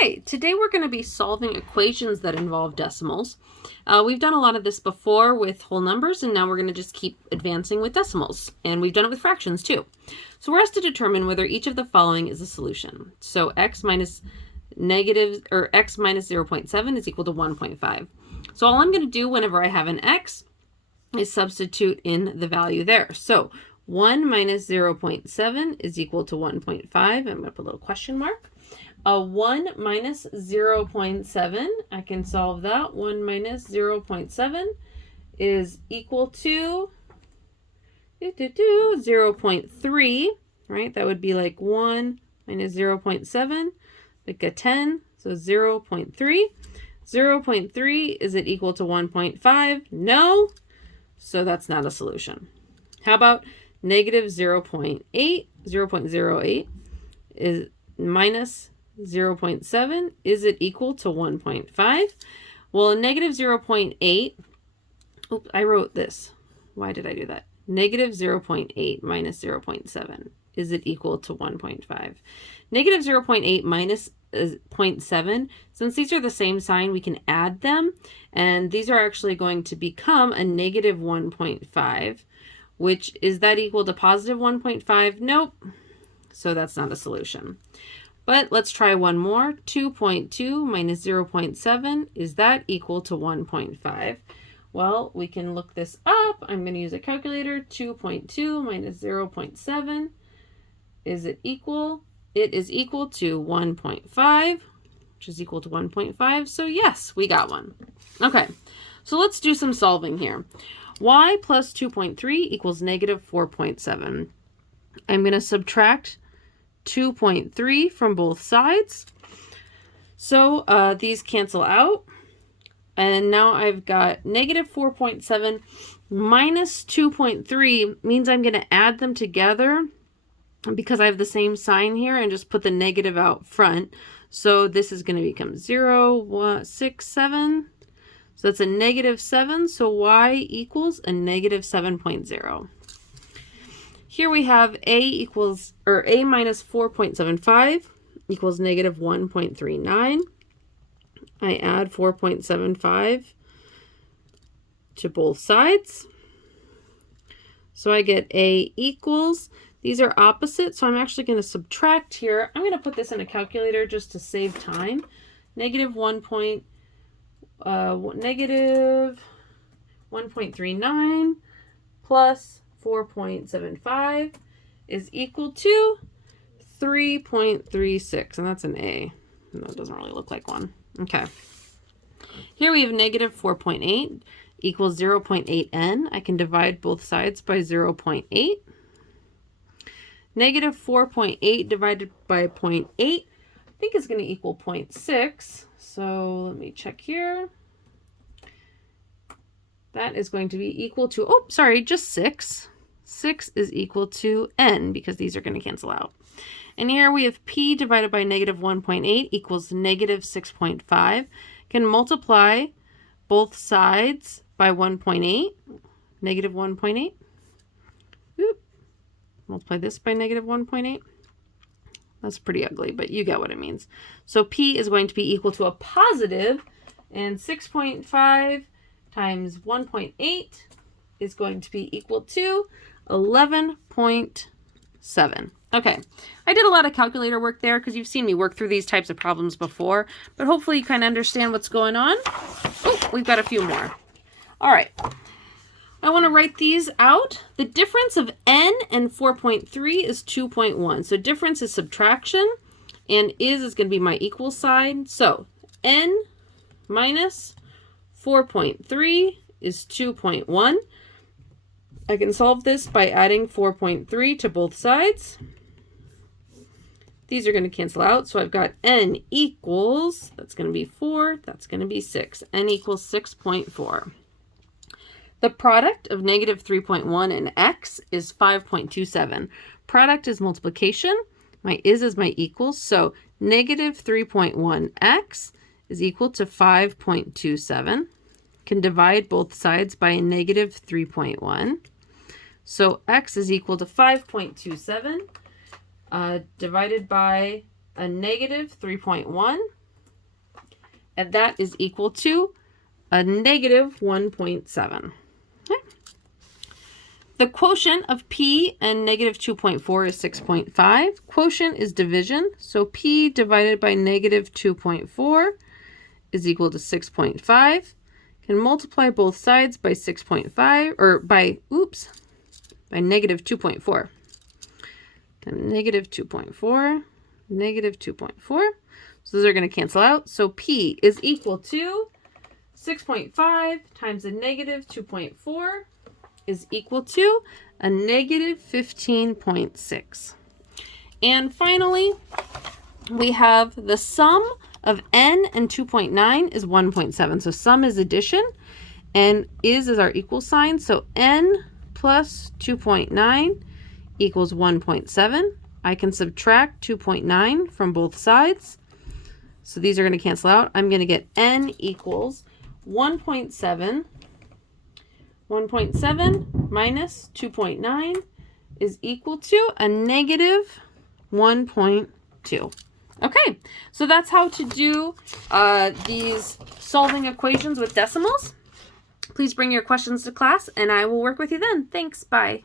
Hi, today we're going to be solving equations that involve decimals. We've done a lot of this before with whole numbers, and now we're going to just keep advancing with decimals. And we've done it with fractions too. So we're asked to determine whether each of the following is a solution. So x minus 0.7 is equal to 1.5. So all I'm going to do whenever I have an x is substitute in the value there. So 1 minus 0.7 is equal to 1.5. I'm going to put a little question mark. 1 minus 0.7, I can solve that. 1 minus 0.7 is equal to 0.3, right? That would be like 1 minus 0.7, like a 10, so 0.3. 0.3, is it equal to 1.5? No, so that's not a solution. How about negative 0.8? 0.08 is minus 0.7, is it equal to 1.5? Well, negative 0.8, oops, I wrote this. Why did I do that? Negative 0.8 minus 0.7, is it equal to 1.5? Negative 0.8 minus 0.7, since these are the same sign, we can add them, and these are actually going to become a negative 1.5, which is that equal to positive 1.5? Nope. So that's not a solution. But let's try one more. 2.2 minus 0.7, is that equal to 1.5? Well, we can look this up. I'm going to use a calculator. 2.2 minus 0.7, is it equal? It is equal to 1.5, which is equal to 1.5. So yes, we got one. Okay, so let's do some solving here. Y plus 2.3 equals negative 4.7. I'm going to subtract 2.3 from both sides. So these cancel out. And now I've got negative 4.7 minus 2.3 means I'm going to add them together because I have the same sign here and just put the negative out front. So this is going to become 0, 1, 6, 7. So that's a negative 7. So y equals a negative 7.0. Here we have a minus 4.75 equals negative 1.39. I add 4.75 to both sides. So I get a equals, these are opposite, so I'm actually going to subtract here. I'm going to put this in a calculator just to save time. Negative 1.39 plus 4.75 is equal to 3.36, and that's an A. That doesn't really look like one. Okay. Here we have negative 4.8 equals 0.8n. I can divide both sides by 0.8. Negative 4.8 divided by 0.8, I think is going to equal 0.6. So let me check here. That is going to be equal to, just 6. 6 is equal to n because these are going to cancel out. And here we have p divided by negative 1.8 equals negative 6.5. Can multiply both sides by 1.8, negative 1.8. Multiply this by negative 1.8. That's pretty ugly, but you get what it means. So p is going to be equal to a positive, and 6.5 times 1.8 is going to be equal to 11.7. Okay, I did a lot of calculator work there because you've seen me work through these types of problems before, but hopefully you kind of understand what's going on. Oh, we've got a few more. All right, I want to write these out. The difference of n and 4.3 is 2.1. So difference is subtraction, and is going to be my equal sign. So n minus 4.3 is 2.1. I can solve this by adding 4.3 to both sides. These are going to cancel out, so I've got n equals, that's going to be 4, that's going to be 6. N equals 6.4. The product of negative 3.1 and x is 5.27. Product is multiplication. My is my equals, so negative 3.1x is equal to 5.27. Can divide both sides by a negative 3.1. So x is equal to 5.27 divided by a negative 3.1. and that is equal to a negative 1.7. Okay. The quotient of P and negative 2.4 is 6.5. Quotient is division, so P divided by negative 2.4 is equal to 6.5. Can multiply both sides by 6.5, or by negative 2.4. And negative 2.4, negative 2.4. So those are going to cancel out. So P is equal to 6.5 times a negative 2.4 is equal to a negative 15.6. And finally, we have the sum of n and 2.9 is 1.7. So sum is addition, and is our equal sign. So n plus 2.9 equals 1.7. I can subtract 2.9 from both sides. So these are going to cancel out. I'm going to get n equals 1.7. 1.7 minus 2.9 is equal to a negative 1.2. Okay, so that's how to do these solving equations with decimals. Please bring your questions to class, and I will work with you then. Thanks. Bye.